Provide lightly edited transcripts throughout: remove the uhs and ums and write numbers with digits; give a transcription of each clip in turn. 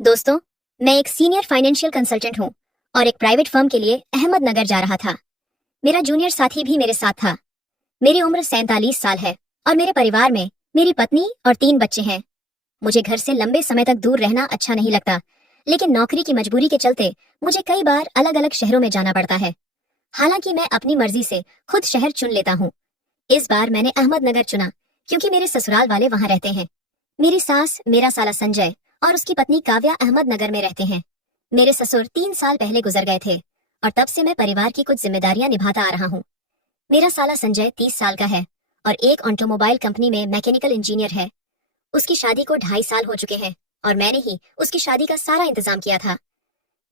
दोस्तों, मैं एक सीनियर फाइनेंशियल कंसल्टेंट हूँ और एक प्राइवेट फर्म के लिए अहमदनगर जा रहा था। मेरा जूनियर साथी भी मेरे साथ था। मेरी उम्र 47 साल है और मेरे परिवार में मेरी पत्नी और 3 बच्चे हैं। मुझे घर से लंबे समय तक दूर रहना अच्छा नहीं लगता, लेकिन नौकरी की मजबूरी के चलते मुझे कई बार अलग अलग शहरों में जाना पड़ता है। हालांकि मैं अपनी मर्जी से खुद शहर चुन लेता हूँ। इस बार मैंने अहमदनगर चुना क्योंकि मेरे ससुराल वाले वहां रहते हैं। मेरी सास, मेरा साला संजय और उसकी पत्नी काव्या अहमदनगर में रहते हैं। मेरे ससुर 3 साल पहले गुजर गए थे और तब से मैं परिवार की कुछ जिम्मेदारियां निभाता आ रहा हूँ। मेरा साला संजय 30 साल का है और एक ऑटोमोबाइल कंपनी में मैकेनिकल इंजीनियर है। उसकी शादी को 2.5 साल हो चुके हैं और मैंने ही उसकी शादी का सारा इंतजाम किया था।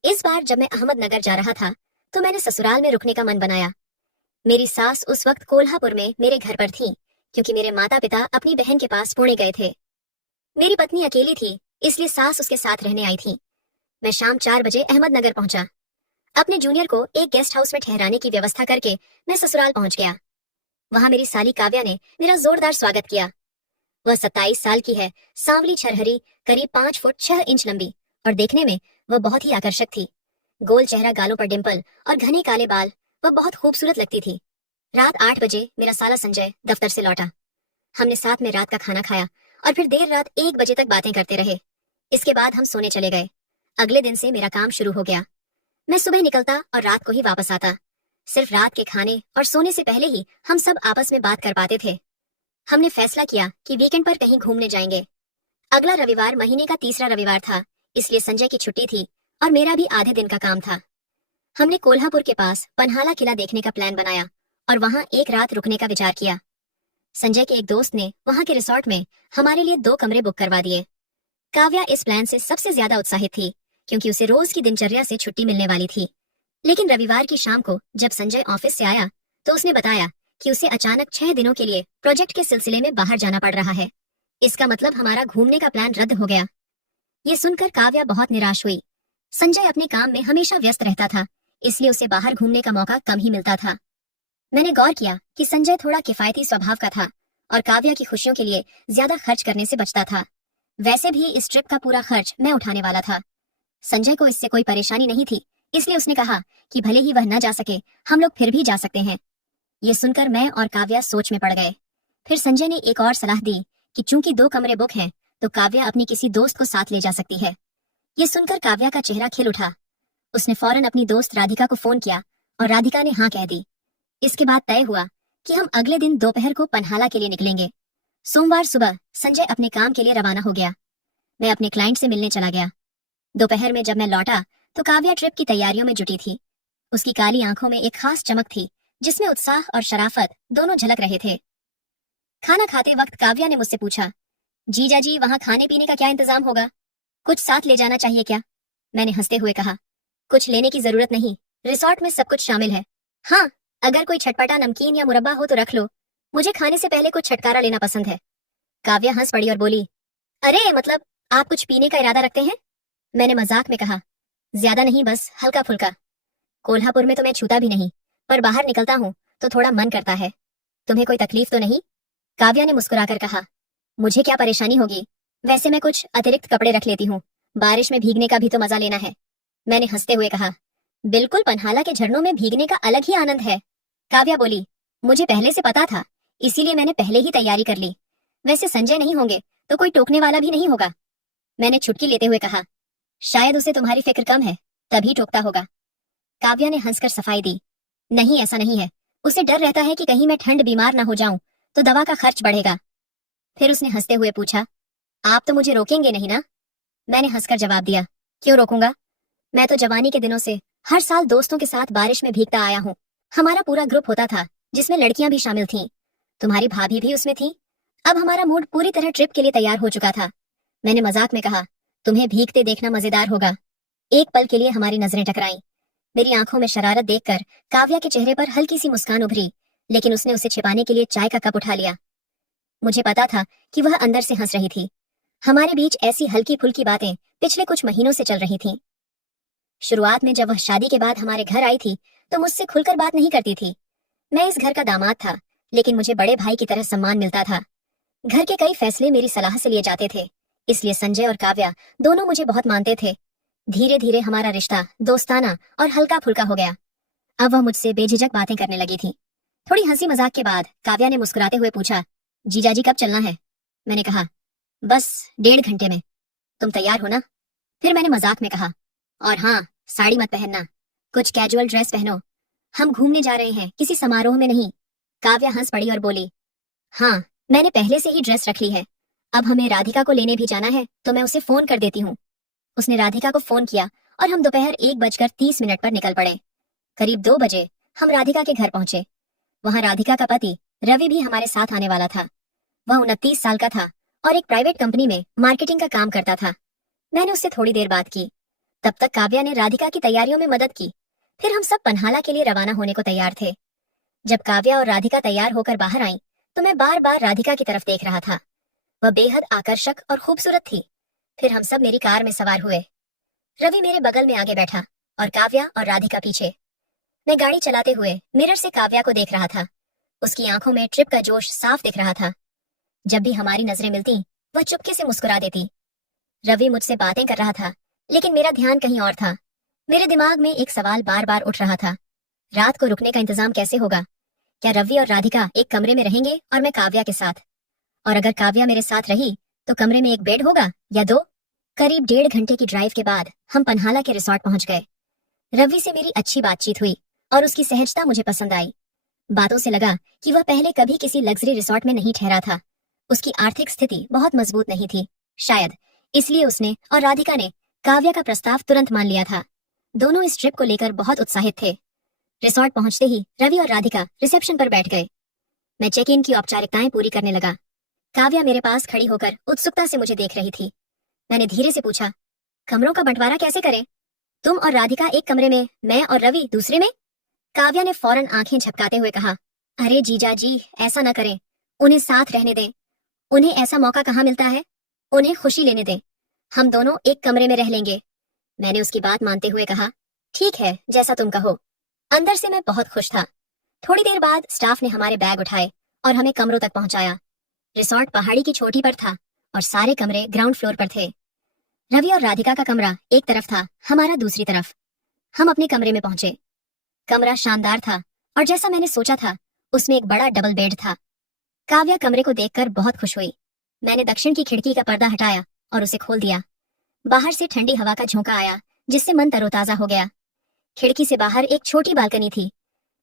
इस बार जब मैं अहमदनगर जा रहा था तो मैंने ससुराल में रुकने का मन बनाया। मेरी सास उस वक्त कोल्हापुर में मेरे घर पर थी क्योंकि मेरे माता पिता अपनी बहन के पास पुणे गए थे। मेरी पत्नी अकेली थी, इसलिए सास उसके साथ रहने आई थी। मैं शाम 4 बजे अहमदनगर पहुंचा। अपने जूनियर को एक गेस्ट हाउस में ठहराने की व्यवस्था करके मैं ससुराल पहुंच गया। वहां मेरी साली काव्या ने मेरा जोरदार स्वागत किया। वह 27 साल की है, सांवली छरहरी, करीब 5 फुट 6 इंच लंबी और देखने में वह बहुत ही आकर्षक थी। गोल चेहरा, गालों पर डिंपल और घने काले बाल, वह बहुत खूबसूरत लगती थी। रात 8 बजे मेरा साला संजय दफ्तर से लौटा। हमने साथ में रात का खाना खाया और फिर देर रात 1 बजे तक बातें करते रहे। इसके बाद हम सोने चले गए। अगले दिन से मेरा काम शुरू हो गया। मैं सुबह निकलता और रात को ही वापस आता। सिर्फ रात के खाने और सोने से पहले ही हम सब आपस में बात कर पाते थे। हमने फैसला किया कि वीकेंड पर कहीं घूमने जाएंगे। अगला रविवार महीने का तीसरा रविवार था, इसलिए संजय की छुट्टी थी और मेरा भी आधे दिन का काम था। हमने कोल्हापुर के पास पन्हाला किला देखने का प्लान बनाया और वहां एक रात रुकने का विचार किया। संजय के एक दोस्त ने वहां के रिसोर्ट में हमारे लिए 2 कमरे बुक करवा दिए। काव्या इस प्लान से सबसे ज्यादा उत्साहित थी क्योंकि उसे रोज की दिनचर्या से छुट्टी मिलने वाली थी। लेकिन रविवार की शाम को जब संजय ऑफिस से आया तो उसने बताया कि उसे अचानक 6 दिनों के लिए प्रोजेक्ट के सिलसिले में बाहर जाना पड़ रहा है। इसका मतलब हमारा घूमने का प्लान रद्द हो गया। ये सुनकर काव्या बहुत निराश हुई। संजय अपने काम में हमेशा व्यस्त रहता था, इसलिए उसे बाहर घूमने का मौका कम ही मिलता था। मैंने गौर किया कि संजय थोड़ा किफायती स्वभाव का था और काव्या की खुशियों के लिए ज्यादा खर्च करने से बचता था। वैसे भी इस ट्रिप का पूरा खर्च मैं उठाने वाला था। संजय को इससे कोई परेशानी नहीं थी, इसलिए उसने कहा कि भले ही वह न जा सके, हम लोग फिर भी जा सकते हैं। ये सुनकर मैं और काव्या सोच में पड़ गए। फिर संजय ने एक और सलाह दी कि चूंकि 2 कमरे बुक हैं, तो काव्या अपनी किसी दोस्त को साथ ले जा सकती है। ये सुनकर काव्या का चेहरा खिल उठा। उसने फौरन अपनी दोस्त राधिका को फोन किया और राधिका ने हाँ कह दी। इसके बाद तय हुआ कि हम अगले दिन दोपहर को पन्हाला के लिए निकलेंगे। सोमवार सुबह संजय अपने काम के लिए रवाना हो गया। मैं अपने क्लाइंट से मिलने चला गया। दोपहर में जब मैं लौटा तो काव्या ट्रिप की तैयारियों में जुटी थी। उसकी काली आंखों में एक खास चमक थी जिसमें उत्साह और शराफत दोनों झलक रहे थे। खाना खाते वक्त काव्या ने मुझसे पूछा, जीजा जी, वहां खाने पीने का क्या इंतजाम होगा? कुछ साथ ले जाना चाहिए क्या? मैंने हंसते हुए कहा, कुछ लेने की जरूरत नहीं, रिसोर्ट में सब कुछ शामिल है। हाँ, अगर कोई चटपटा नमकीन या मुरब्बा हो तो रख लो, मुझे खाने से पहले कुछ छटकारा लेना पसंद है। काव्या हंस पड़ी और बोली, अरे मतलब आप कुछ पीने का इरादा रखते हैं? मैंने मजाक में कहा, ज्यादा नहीं, बस हल्का फुल्का। कोल्हापुर में तो मैं छूता भी नहीं, पर बाहर निकलता हूँ तो थोड़ा मन करता है। तुम्हें कोई तकलीफ तो नहीं? काव्या ने मुस्कुराकर कहा, मुझे क्या परेशानी होगी, वैसे मैं कुछ अतिरिक्त कपड़े रख लेती हूँ, बारिश में भीगने का भी तो मजा लेना है। मैंने हंसते हुए कहा, बिल्कुल, पन्हाला के झरनों में भीगने का अलग ही आनंद है। काव्या बोली, मुझे पहले से पता था, इसीलिए मैंने पहले ही तैयारी कर ली। वैसे संजय नहीं होंगे तो कोई टोकने वाला भी नहीं होगा। मैंने छुटकी लेते हुए कहा, शायद उसे तुम्हारी फिक्र कम है, तभी टोकता होगा। काव्या ने हंसकर सफाई दी, नहीं, ऐसा नहीं है, उसे डर रहता है कि कहीं मैं ठंड बीमार ना हो जाऊं तो दवा का खर्च बढ़ेगा। फिर उसने हंसते हुए पूछा, आप तो मुझे रोकेंगे नहीं ना? मैंने हंसकर जवाब दिया, क्यों रोकूंगा? मैं तो जवानी के दिनों से हर साल दोस्तों के साथ बारिश में भीगता आया हूँ। हमारा पूरा ग्रुप होता था जिसमें लड़कियां भी शामिल थीं। तुम्हारी भाभी भी उसमें थी। अब हमारा मूड पूरी तरह ट्रिप के लिए तैयार हो चुका था। मैंने मजाक में कहा, तुम्हें भीगते देखना मजेदार होगा। एक पल के लिए हमारी नजरें टकराईं। मेरी आंखों में शरारत देखकर काव्या के चेहरे पर हल्की सी मुस्कान उभरी, लेकिन उसने उसे छिपाने के लिए चाय का कप उठा लिया। मुझे पता था कि वह अंदर से हंस रही थी। हमारे बीच ऐसी हल्की फुल्की बातें पिछले कुछ महीनों से चल रही थीं। शुरुआत में जब वह शादी के बाद हमारे घर आई थी तो मुझसे खुलकर बात नहीं करती थी। मैं इस घर का दामाद था, लेकिन मुझे बड़े भाई की तरह सम्मान मिलता था। घर के कई फैसले मेरी सलाह से लिए जाते थे, इसलिए संजय और काव्या दोनों मुझे बहुत मानते थे। धीरे धीरे हमारा रिश्ता दोस्ताना और हल्का फुल्का हो गया। अब वह मुझसे बेझिझक बातें करने लगी थी। थोड़ी हंसी मजाक के बाद काव्या ने मुस्कुराते हुए पूछा, जीजाजी कब चलना है? मैंने कहा, बस 1.5 घंटे में। तुम तैयार हो ना? फिर मैंने मजाक में कहा, और हाँ, साड़ी मत पहनना, कुछ कैजुअल ड्रेस पहनो, हम घूमने जा रहे हैं, किसी समारोह में नहीं। काव्या हंस पड़ी और बोली, हाँ, मैंने पहले से ही ड्रेस रख ली है। अब हमें राधिका को लेने भी जाना है तो मैं उसे फोन कर देती हूँ। उसने राधिका को फोन किया और हम दोपहर 1:30 पर निकल पड़े। करीब 2 बजे हम राधिका के घर पहुंचे। वहां राधिका का पति रवि भी हमारे साथ आने वाला था। वह 29 साल का था और एक प्राइवेट कंपनी में मार्केटिंग का काम करता था। मैंने उससे थोड़ी देर बात की। तब तक काव्या ने राधिका की तैयारियों में मदद की। फिर हम सब पन्हाला के लिए रवाना होने को तैयार थे। जब काव्या और राधिका तैयार होकर बाहर आई तो मैं बार बार राधिका की तरफ देख रहा था। वह बेहद आकर्षक और खूबसूरत थी। फिर हम सब मेरी कार में सवार हुए। रवि मेरे बगल में आगे बैठा और काव्या और राधिका पीछे। मैं गाड़ी चलाते हुए मिरर से काव्या को देख रहा था। उसकी आंखों में ट्रिप का जोश साफ दिख रहा था। जब भी हमारी नजरें मिलती वह चुपके से मुस्कुरा देती। रवि मुझसे बातें कर रहा था लेकिन मेरा ध्यान कहीं और था। मेरे दिमाग में एक सवाल बार बार उठ रहा था, रात को रुकने का इंतजाम कैसे होगा? क्या रवि और राधिका एक कमरे में रहेंगे और मैं काव्या के साथ? और अगर काव्या मेरे साथ रही तो कमरे में एक बेड होगा या 2? करीब 1.5 घंटे की ड्राइव के बाद हम पन्हाला के रिसोर्ट पहुंच गए। रवि से मेरी अच्छी बातचीत हुई और उसकी सहजता मुझे पसंद आई। बातों से लगा कि वह पहले कभी किसी लग्जरी रिसोर्ट में नहीं ठहरा था। उसकी आर्थिक स्थिति बहुत मजबूत नहीं थी, शायद इसलिए उसने और राधिका ने काव्या का प्रस्ताव तुरंत मान लिया था। दोनों इस ट्रिप को लेकर बहुत उत्साहित थे। रिसोर्ट पहुंचते ही रवि और राधिका रिसेप्शन पर बैठ गए। मैं चेक इन की औपचारिकताएं पूरी करने लगा। काव्या मेरे पास खड़ी होकर उत्सुकता से मुझे देख रही थी। मैंने धीरे से पूछा, कमरों का बंटवारा कैसे करें? तुम और राधिका एक कमरे में, मैं और रवि दूसरे में? काव्या ने फौरन आंखें झपकाते हुए कहा, अरे जीजा जी, ऐसा न करें, उन्हें साथ रहने दें। उन्हें ऐसा मौका कहाँ मिलता है। उन्हें खुशी लेने दें। हम दोनों एक कमरे में रह लेंगे। मैंने उसकी बात मानते हुए कहा, ठीक है, जैसा तुम कहो। अंदर से मैं बहुत खुश था। थोड़ी देर बाद स्टाफ ने हमारे बैग उठाए और हमें कमरों तक पहुंचाया। रिसोर्ट पहाड़ी की चोटी पर था और सारे कमरे ग्राउंड फ्लोर पर थे। रवि और राधिका का कमरा एक तरफ था, हमारा दूसरी तरफ। हम अपने कमरे में पहुंचे। कमरा शानदार था और जैसा मैंने सोचा था उसमें एक बड़ा डबल बेड था। काव्या कमरे को देखकर बहुत खुश हुई। मैंने दक्षिण की खिड़की का पर्दा हटाया और उसे खोल दिया। बाहर से ठंडी हवा का झोंका आया जिससे मन तरोताजा हो गया। खिड़की से बाहर एक छोटी बालकनी थी।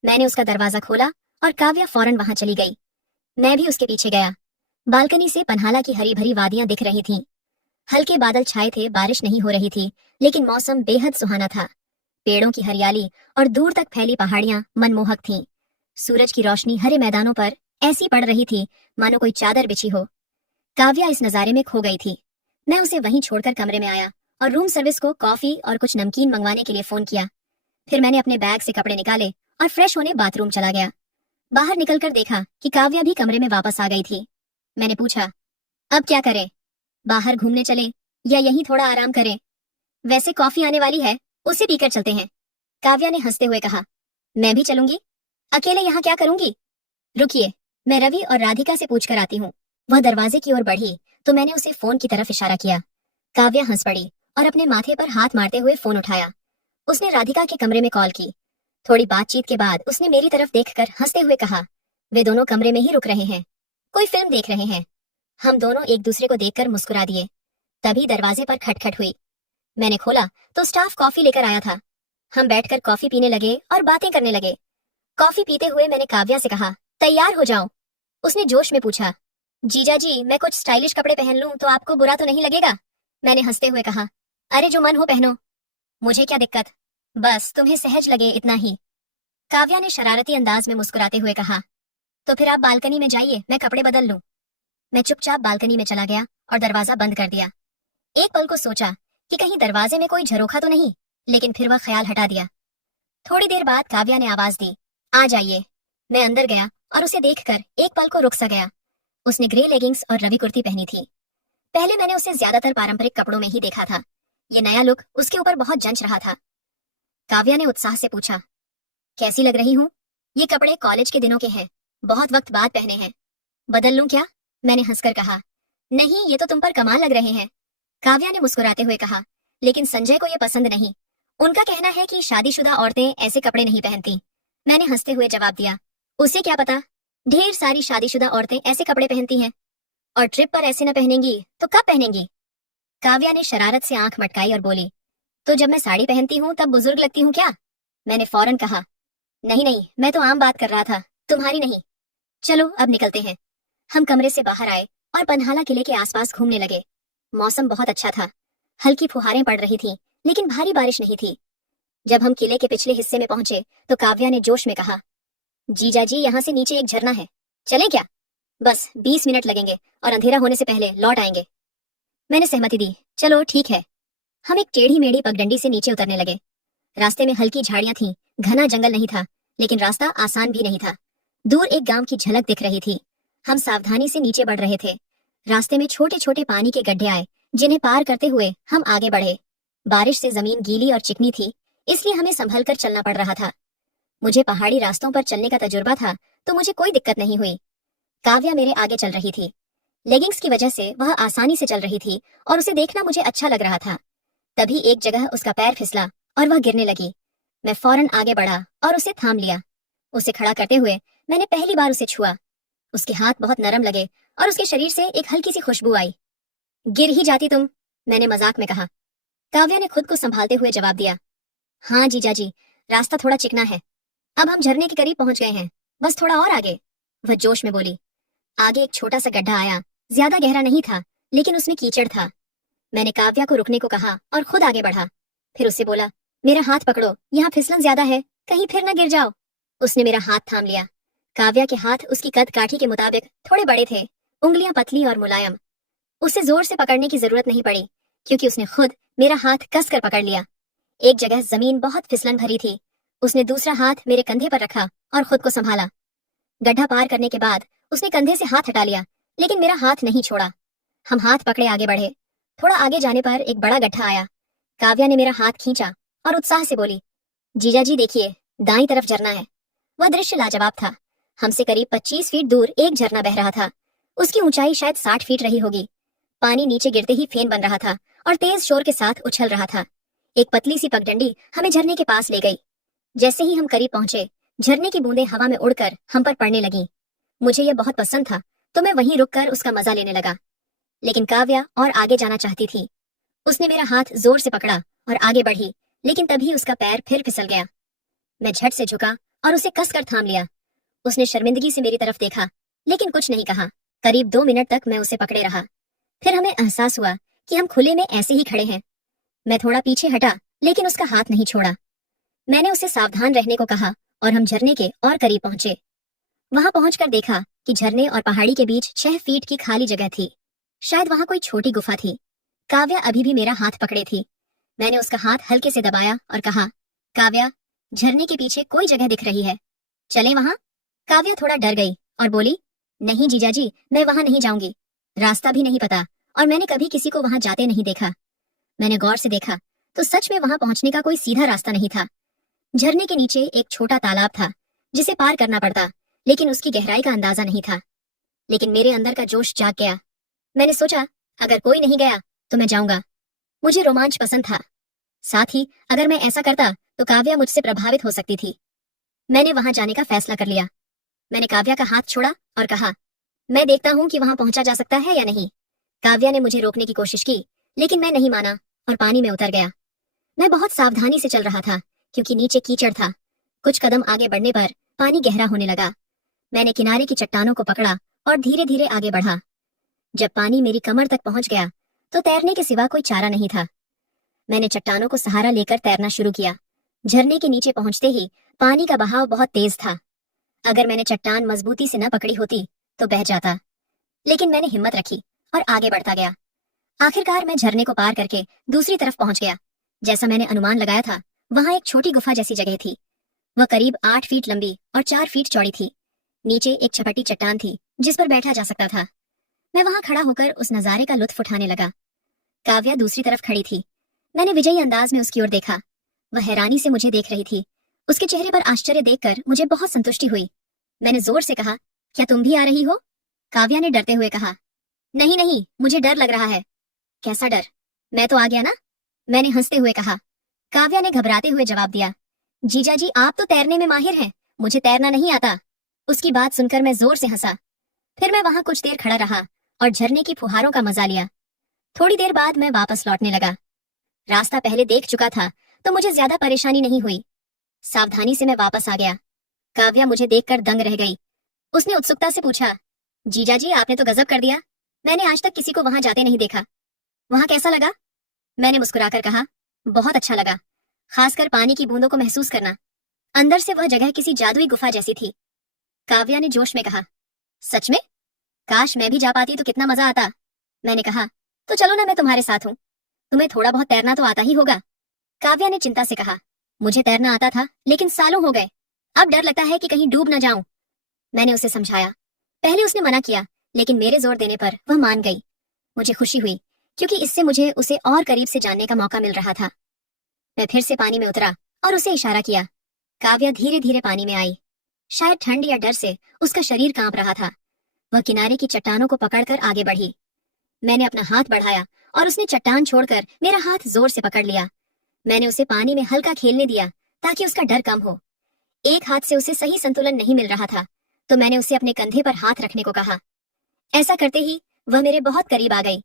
मैंने उसका दरवाजा खोला और काव्या फौरन वहां चली गई। मैं भी उसके पीछे गया। बालकनी से पन्हाला की हरी भरी वादियां दिख रही थीं। हल्के बादल छाए थे, बारिश नहीं हो रही थी, लेकिन मौसम बेहद सुहाना था। पेड़ों की हरियाली और दूर तक फैली पहाड़ियां मनमोहक थीं। सूरज की रोशनी हरे मैदानों पर ऐसी पड़ रही थी मानो कोई चादर बिछी हो। काव्या इस नजारे में खो गई थी। मैं उसे वहीं छोड़कर कमरे में आया और रूम सर्विस को कॉफी और कुछ नमकीन मंगवाने के लिए फोन किया। फिर मैंने अपने बैग से कपड़े निकाले और फ्रेश होने बाथरूम चला गया। बाहर निकलकर देखा कि काव्या भी कमरे में वापस आ गई थी। मैंने पूछा, अब क्या करें? बाहर घूमने चलें या यहीं थोड़ा आराम करें? वैसे कॉफी आने वाली है, उसे पीकर चलते हैं। काव्या ने हंसते हुए कहा, मैं भी चलूंगी। अकेले यहाँ क्या करूंगी? रुकिए, मैं रवि और राधिका से पूछकर आती हूँ। वह दरवाजे की ओर बढ़ी तो मैंने उसे फोन की तरफ इशारा किया। काव्या हंस पड़ी और अपने माथे पर हाथ मारते हुए फोन उठाया। उसने राधिका के कमरे में कॉल की। थोड़ी बातचीत के बाद उसने मेरी तरफ देखकर हंसते हुए कहा, वे दोनों कमरे में ही रुक रहे हैं, कोई फिल्म देख रहे हैं। हम दोनों एक दूसरे को देखकर मुस्कुरा दिए। तभी दरवाजे पर खटखट हुई। मैंने खोला तो स्टाफ कॉफी लेकर आया था। हम बैठकर कॉफी पीने लगे और बातें करने लगे। कॉफी पीते हुए मैंने काव्या से कहा, तैयार हो जाओ। उसने जोश में पूछा, जीजा जी, मैं कुछ स्टाइलिश कपड़े पहन लूं तो आपको बुरा तो नहीं लगेगा? मैंने हंसते हुए कहा, अरे जो मन हो पहनो, मुझे क्या दिक्कत, बस तुम्हें सहज लगे इतना ही। काव्या ने शरारती अंदाज में मुस्कुराते हुए कहा, तो फिर आप बालकनी में जाइए, मैं कपड़े बदल लूं। मैं चुपचाप बालकनी में चला गया और दरवाजा बंद कर दिया। एक पल को सोचा कि कहीं दरवाजे में कोई झरोखा तो नहीं, लेकिन फिर वह ख्याल हटा दिया। थोड़ी देर बाद काव्या ने आवाज दी, आ जाइए। मैं अंदर गया और उसे देखकर एक पल को रुक सा गया। उसने ग्रे लेगिंग्स और रवि कुर्ती पहनी थी। पहले मैंने उसे ज्यादातर पारंपरिक कपड़ों में ही देखा था। ये नया लुक उसके ऊपर बहुत जंच रहा था। काव्या ने उत्साह से पूछा, कैसी लग रही हूँ? ये कपड़े कॉलेज के दिनों के हैं, बहुत वक्त बाद पहने हैं। बदल लूं क्या? मैंने हंसकर कहा। नहीं, ये तो तुम पर कमाल लग रहे हैं, काव्या ने मुस्कुराते हुए कहा। लेकिन संजय को ये पसंद नहीं। उनका कहना है कि शादीशुदा औरतें ऐसे कपड़े नहीं पहनती। मैंने हंसते हुए जवाब दिया, उसे क्या पता, ढेर सारी शादीशुदा औरतें ऐसे कपड़े पहनती हैं। और ट्रिप पर ऐसे न पहनेंगी तो कब पहनेंगी? काव्या ने शरारत से आंख मटकाई और बोली, तो जब मैं साड़ी पहनती हूँ तब बुजुर्ग लगती हूँ क्या? मैंने फौरन कहा, नहीं नहीं, मैं तो आम बात कर रहा था, तुम्हारी नहीं। चलो अब निकलते हैं। हम कमरे से बाहर आए और पन्हाला किले के आसपास घूमने लगे। मौसम बहुत अच्छा था। हल्की फुहारें पड़ रही थीं, लेकिन भारी बारिश नहीं थी। जब हम किले के पिछले हिस्से में पहुंचे तो काव्या ने जोश में कहा, जीजा जी, यहाँ से नीचे एक झरना है, चलें क्या? बस 20 मिनट लगेंगे और अंधेरा होने से पहले लौट आएंगे। मैंने सहमति दी, चलो ठीक है। हम एक टेढ़ी मेढ़ी पगडंडी से नीचे उतरने लगे। रास्ते में हल्की झाड़ियां थीं, घना जंगल नहीं था, लेकिन रास्ता आसान भी नहीं था। दूर एक गांव की झलक दिख रही थी। हम सावधानी से नीचे बढ़ रहे थे। रास्ते में छोटे छोटे पानी के गड्ढे आए, जिन्हें पार करते हुए हम आगे बढ़े। बारिश से जमीन गीली और चिकनी थी, इसलिए हमें संभल कर चलना पड़ रहा था। मुझे पहाड़ी रास्तों पर चलने का तजुर्बा था, तो मुझे कोई दिक्कत नहीं हुई। काव्या मेरे आगे चल रही थी। लेगिंग्स की वजह से वह आसानी से चल रही थी और उसे देखना मुझे अच्छा लग रहा था। तभी एक जगह उसका पैर फिसला और वह गिरने लगी। मैं फौरन आगे बढ़ा और उसे थाम लिया। उसे खड़ा करते हुए मैंने पहली बार उसे छुआ। उसके हाथ बहुत नरम लगे और उसके शरीर से एक हल्की सी खुशबू आई। गिर ही जाती तुम, मैंने मजाक में कहा। काव्या ने खुद को संभालते हुए जवाब दिया, हाँ जीजा जी, रास्ता थोड़ा चिकना है। अब हम झरने के करीब पहुंच गए हैं, बस थोड़ा और आगे, वह जोश में बोली। आगे एक छोटा सा गड्ढा आया, ज्यादा गहरा नहीं था, लेकिन उसमें कीचड़ था। मैंने काव्या को रुकने को कहा और खुद आगे बढ़ा। फिर उससे बोला, मेरा हाथ पकड़ो, यहाँ फिसलन ज्यादा है, कहीं फिर न गिर जाओ। उसने मेरा हाथ थाम लिया। काव्या के हाथ उसकी कद काठी के मुताबिक थोड़े बड़े थे, उंगलियां पतली और मुलायम। उसे जोर से पकड़ने की जरूरत नहीं पड़ी, क्योंकि उसने खुद मेरा हाथ कसकर पकड़ लिया। एक जगह जमीन बहुत फिसलन भरी थी। उसने दूसरा हाथ मेरे कंधे पर रखा और खुद को संभाला। गड्ढा पार करने के बाद उसने कंधे से हाथ हटा लिया, लेकिन मेरा हाथ नहीं छोड़ा। हम हाथ पकड़े आगे बढ़े। थोड़ा आगे जाने पर एक बड़ा गड्ढा आया। काव्या ने मेरा हाथ खींचा और उत्साह से बोली, जीजा जी देखिए, दाईं तरफ झरना है। वह दृश्य लाजवाब था। हमसे करीब 25 फीट दूर एक झरना बह रहा था। उसकी ऊंचाई शायद 60 फीट रही होगी। पानी नीचे गिरते ही फेन बन रहा था और तेज शोर के साथ उछल रहा था। एक पतली सी पगडंडी हमें झरने के पास ले गई। जैसे ही हम करीब पहुंचे, झरने की बूंदें हवा में उड़कर हम पर पड़ने लगीं। मुझे यह बहुत पसंद था, तो मैं वहीं रुककर उसका मजा लेने लगा। लेकिन काव्या और आगे जाना चाहती थी। उसने मेरा हाथ जोर से पकड़ा और आगे बढ़ी, लेकिन तभी उसका पैर फिर फिसल गया। मैं झट से झुका और उसे कसकर थाम लिया। उसने शर्मिंदगी से मेरी तरफ देखा, लेकिन कुछ नहीं कहा। करीब 2 मिनट तक मैं उसे पकड़े रहा। फिर हमें एहसास हुआ कि हम खुले में ऐसे ही खड़े हैं। मैं थोड़ा पीछे हटा, लेकिन उसका हाथ नहीं छोड़ा। मैंने उसे सावधान रहने को कहा और हम झरने के और करीब पहुंचे। वहां पहुंचकर देखा कि झरने और पहाड़ी के बीच 6 फीट की खाली जगह थी। शायद वहां कोई छोटी गुफा थी। काव्या अभी भी मेरा हाथ पकड़े थी। मैंने उसका हाथ हल्के से दबाया और कहा, काव्या, झरने के पीछे कोई जगह दिख रही है, चलें वहां? काव्या थोड़ा डर गई और बोली, नहीं जीजा जी, मैं वहां नहीं जाऊंगी। रास्ता भी नहीं पता और मैंने कभी किसी को वहां जाते नहीं देखा। मैंने गौर से देखा तो सच में वहां पहुंचने का कोई सीधा रास्ता नहीं था। झरने के नीचे एक छोटा तालाब था, जिसे पार करना पड़ता, लेकिन उसकी गहराई का अंदाजा नहीं था। लेकिन मेरे अंदर का जोश जाग गया। मैंने सोचा, अगर कोई नहीं गया तो मैं जाऊंगा। मुझे रोमांच पसंद था। साथ ही अगर मैं ऐसा करता तो काव्या मुझसे प्रभावित हो सकती थी। मैंने वहां जाने का फैसला कर लिया। मैंने काव्या का हाथ छोड़ा और कहा, मैं देखता हूं कि वहां पहुंचा जा सकता है या नहीं। काव्या ने मुझे रोकने की कोशिश की, लेकिन मैं नहीं माना और पानी में उतर गया। मैं बहुत सावधानी से चल रहा था, क्योंकि नीचे कीचड़ था। कुछ कदम आगे बढ़ने पर पानी गहरा होने लगा। मैंने किनारे की चट्टानों को पकड़ा और धीरे धीरे आगे बढ़ा। जब पानी मेरी कमर तक पहुंच गया तो तैरने के सिवा कोई चारा नहीं था। मैंने चट्टानों को सहारा लेकर तैरना शुरू किया। झरने के नीचे पहुंचते ही पानी का बहाव बहुत तेज था। अगर मैंने चट्टान मजबूती से न पकड़ी होती तो बह जाता, लेकिन मैंने हिम्मत रखी और आगे बढ़ता गया। आखिरकार मैं झरने को पार करके दूसरी तरफ पहुंच गया। जैसा मैंने अनुमान लगाया था, वहां एक छोटी गुफा जैसी जगह थी। वह करीब 8 फीट लंबी और 4 फीट चौड़ी थी। नीचे एक चपटी चट्टान थी जिस पर बैठा जा सकता था। मैं वहां खड़ा होकर उस नजारे का लुत्फ उठाने लगा। काव्या दूसरी तरफ खड़ी थी। मैंने विजयी अंदाज में उसकी ओर देखा। वह हैरानी से मुझे देख रही थी। उसके चेहरे पर आश्चर्य देखकर मुझे बहुत संतुष्टि हुई। मैंने जोर से कहा, क्या तुम भी आ रही हो? काव्या ने डरते हुए कहा, नहीं नहीं, मुझे डर लग रहा है। कैसा डर? मैं तो आ गया ना, मैंने हंसते हुए कहा। काव्या ने घबराते हुए जवाब दिया, जीजा जी आप तो तैरने में माहिर हैं, मुझे तैरना नहीं आता। उसकी बात सुनकर मैं जोर से हंसा। फिर मैं वहां कुछ देर खड़ा रहा और झरने की फुहारों का मजा लिया। थोड़ी देर बाद मैं वापस लौटने लगा। रास्ता पहले देख चुका था तो मुझे ज्यादा परेशानी नहीं हुई। सावधानी से मैं वापस आ गया। काव्या मुझे देखकर दंग रह गई। उसने उत्सुकता से पूछा, जीजा जी आपने तो गजब कर दिया, मैंने आज तक किसी को वहां जाते नहीं देखा। वहां कैसा लगा? मैंने मुस्कुराकर कहा, बहुत अच्छा लगा, खासकर पानी की बूंदों को महसूस करना। अंदर से वह जगह किसी जादुई गुफा जैसी थी। काव्या ने जोश में कहा, सच में? काश मैं भी जा पाती तो कितना मजा आता। मैंने कहा, तो चलो ना, मैं तुम्हारे साथ हूँ, तुम्हें थोड़ा बहुत तैरना तो आता ही होगा। काव्या ने चिंता से कहा, मुझे तैरना आता था लेकिन सालों हो गए, अब डर लगता है कि कहीं डूब न जाऊं। मैंने उसे समझाया। पहले उसने मना किया लेकिन मेरे जोर देने पर वह मान गई। मुझे खुशी हुई क्योंकि इससे मुझे उसे और करीब से जानने का मौका मिल रहा था। मैं फिर से पानी में उतरा और उसे इशारा किया। काव्या धीरे धीरे पानी में आई। शायद ठंड या डर से उसका शरीर कांप रहा था। वह किनारे की चट्टानों को पकड़कर आगे बढ़ी। मैंने अपना हाथ बढ़ाया और उसने चट्टान छोड़कर मेरा हाथ जोर से पकड़ लिया। मैंने उसे पानी में हल्का खेलने दिया ताकि उसका डर कम हो। एक हाथ से उसे सही संतुलन नहीं मिल रहा था तो मैंने उसे अपने कंधे पर हाथ रखने को कहा। ऐसा करते ही वह मेरे बहुत करीब आ गई।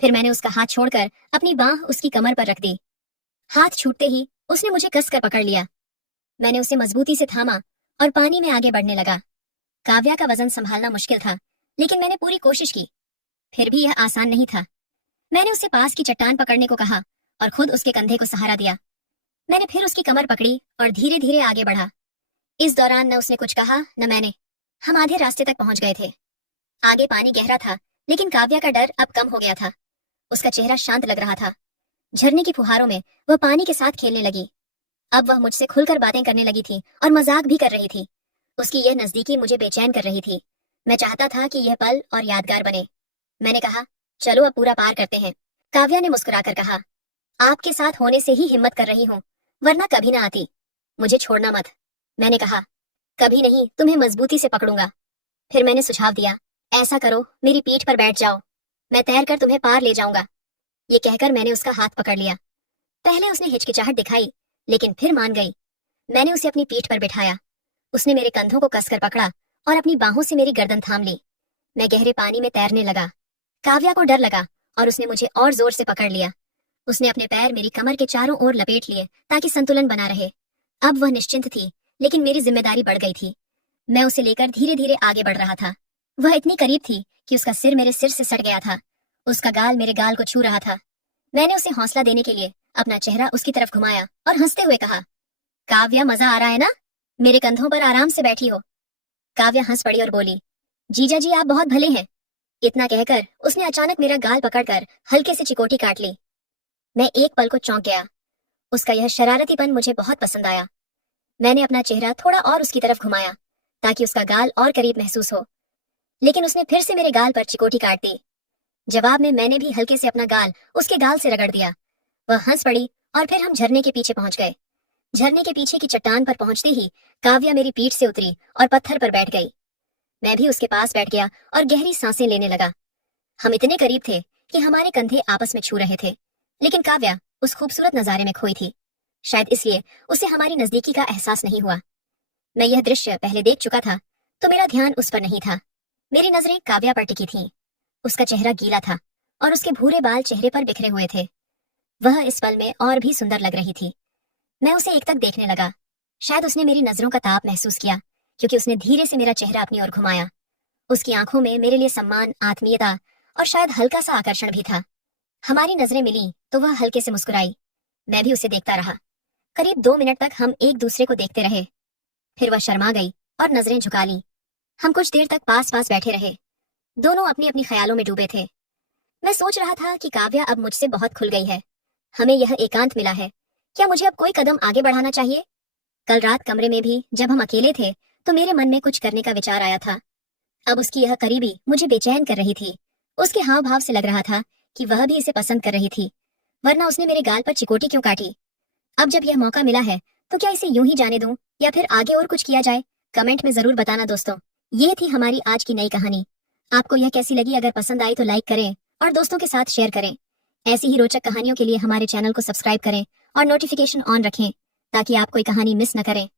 फिर मैंने उसका हाथ छोड़कर अपनी बांह उसकी कमर पर रख दी। हाथ छूटते ही उसने मुझे कसकर पकड़ लिया। मैंने उसे मजबूती से थामा और पानी में आगे बढ़ने लगा। काव्या का वजन संभालना मुश्किल था लेकिन मैंने पूरी कोशिश की। फिर भी यह आसान नहीं था। मैंने उसे पास की चट्टान पकड़ने को कहा और खुद उसके कंधे को सहारा दिया। मैंने फिर उसकी कमर पकड़ी और धीरे धीरे आगे बढ़ा। इस दौरान न उसने कुछ कहा न मैंने। हम आधे रास्ते तक पहुंच गए थे। आगे पानी गहरा था लेकिन काव्या का डर अब कम हो गया था। उसका चेहरा शांत लग रहा था। झरने की फुहारों में वह पानी के साथ खेलने लगी। अब वह मुझसे खुलकर बातें करने लगी थी और मजाक भी कर रही थी। उसकी यह नजदीकी मुझे बेचैन कर रही थी। मैं चाहता था कि यह पल और यादगार बने। मैंने कहा, चलो अब पूरा पार करते हैं। काव्या ने मुस्कुराकर कहा, आपके साथ होने से ही हिम्मत कर रही हूँ, वरना कभी ना आती। मुझे छोड़ना मत। मैंने कहा, कभी नहीं, तुम्हें मजबूती से पकड़ूंगा। फिर मैंने सुझाव दिया, ऐसा करो, मेरी पीठ पर बैठ जाओ, मैं तैरकर तुम्हें पार ले जाऊंगा। ये कहकर मैंने उसका हाथ पकड़ लिया। पहले उसने हिचकिचाहट दिखाई लेकिन फिर मान गई। मैंने उसे अपनी पीठ पर बिठाया। उसने मेरे कंधों को कसकर पकड़ा और अपनी बाहों से मेरी गर्दन थाम ली। मैं गहरे पानी में तैरने लगा। काव्या को डर लगा और उसने मुझे और जोर से पकड़ लिया। उसने अपने पैर मेरी कमर के चारों ओर लपेट लिए ताकि संतुलन बना रहे। अब वह निश्चिंत थी लेकिन मेरी जिम्मेदारी बढ़ गई थी। मैं उसे लेकर धीरे धीरे आगे बढ़ रहा था। वह इतनी करीब थी कि उसका सिर मेरे सिर से सट गया था। उसका गाल मेरे गाल को छू रहा था। मैंने उसे हौसला देने के लिए अपना चेहरा उसकी तरफ घुमाया और हंसते हुए कहा, काव्या मजा आ रहा है ना, मेरे कंधों पर आराम से बैठी हो। काव्या हंस पड़ी और बोली, जीजा जी आप बहुत भले हैं। इतना कहकर उसने अचानक मेरा गाल पकड़कर हल्के से चिकोटी काट ली। मैं एक पल को चौंक गया। उसका यह शरारतीपन मुझे बहुत पसंद आया। मैंने अपना चेहरा थोड़ा और उसकी तरफ घुमाया ताकि उसका गाल और करीब महसूस हो, लेकिन उसने फिर से मेरे गाल पर चिकोटी काट दी। जवाब में मैंने भी हल्के से अपना गाल उसके गाल से रगड़ दिया। वह हंस पड़ी और फिर हम झरने के पीछे पहुंच गए। झरने के पीछे की चट्टान पर पहुंचते ही काव्या मेरी पीठ से उतरी और पत्थर पर बैठ गई। मैं भी उसके पास बैठ गया और गहरी सांसें लेने लगा। हम इतने करीब थे कि हमारे कंधे आपस में छू रहे थे, लेकिन काव्या उस खूबसूरत नजारे में खोई थी। शायद इसलिए उसे हमारी नजदीकी का एहसास नहीं हुआ। मैं यह दृश्य पहले देख चुका था तो मेरा ध्यान उस पर नहीं था। मेरी नजरें काव्या पर टिकी थीं। उसका चेहरा गीला था और उसके भूरे बाल चेहरे पर बिखरे हुए थे। वह इस पल में और भी सुंदर लग रही थी। मैं उसे एकटक देखने लगा। शायद उसने मेरी नजरों का ताप महसूस किया क्योंकि उसने धीरे से मेरा चेहरा अपनी ओर घुमाया। उसकी आंखों में मेरे लिए सम्मान, आत्मीयता और शायद हल्का सा आकर्षण भी था। हमारी नजरें मिली तो वह हल्के से मुस्कुराई। मैं भी उसे देखता रहा। करीब 2 मिनट तक हम एक दूसरे को देखते रहे। फिर वह शर्मा गई और नजरें झुका ली। हम कुछ देर तक पास पास बैठे रहे। दोनों अपनी अपनी ख्यालों में डूबे थे। मैं सोच रहा था कि काव्या अब मुझसे बहुत खुल गई है। हमें यह एकांत मिला है। क्या मुझे अब कोई कदम आगे बढ़ाना चाहिए? कल रात कमरे में भी जब हम अकेले थे तो मेरे मन में कुछ करने का विचार आया था। अब उसकी यह करीबी मुझे बेचैन कर रही थी। उसके हाव भाव से लग रहा था कि वह भी इसे पसंद कर रही थी, वरना उसने मेरे गाल पर चिकोटी क्यों काटी। अब जब यह मौका मिला है तो क्या इसे यूं ही जाने दूं या फिर आगे और कुछ किया जाए? कमेंट में जरूर बताना दोस्तों। ये थी हमारी आज की नई कहानी। आपको यह कैसी लगी? अगर पसंद आई तो लाइक करें और दोस्तों के साथ शेयर करें। ऐसी ही रोचक कहानियों के लिए हमारे चैनल को सब्सक्राइब करें और नोटिफिकेशन ऑन रखें ताकि आप कोई कहानी मिस न करें।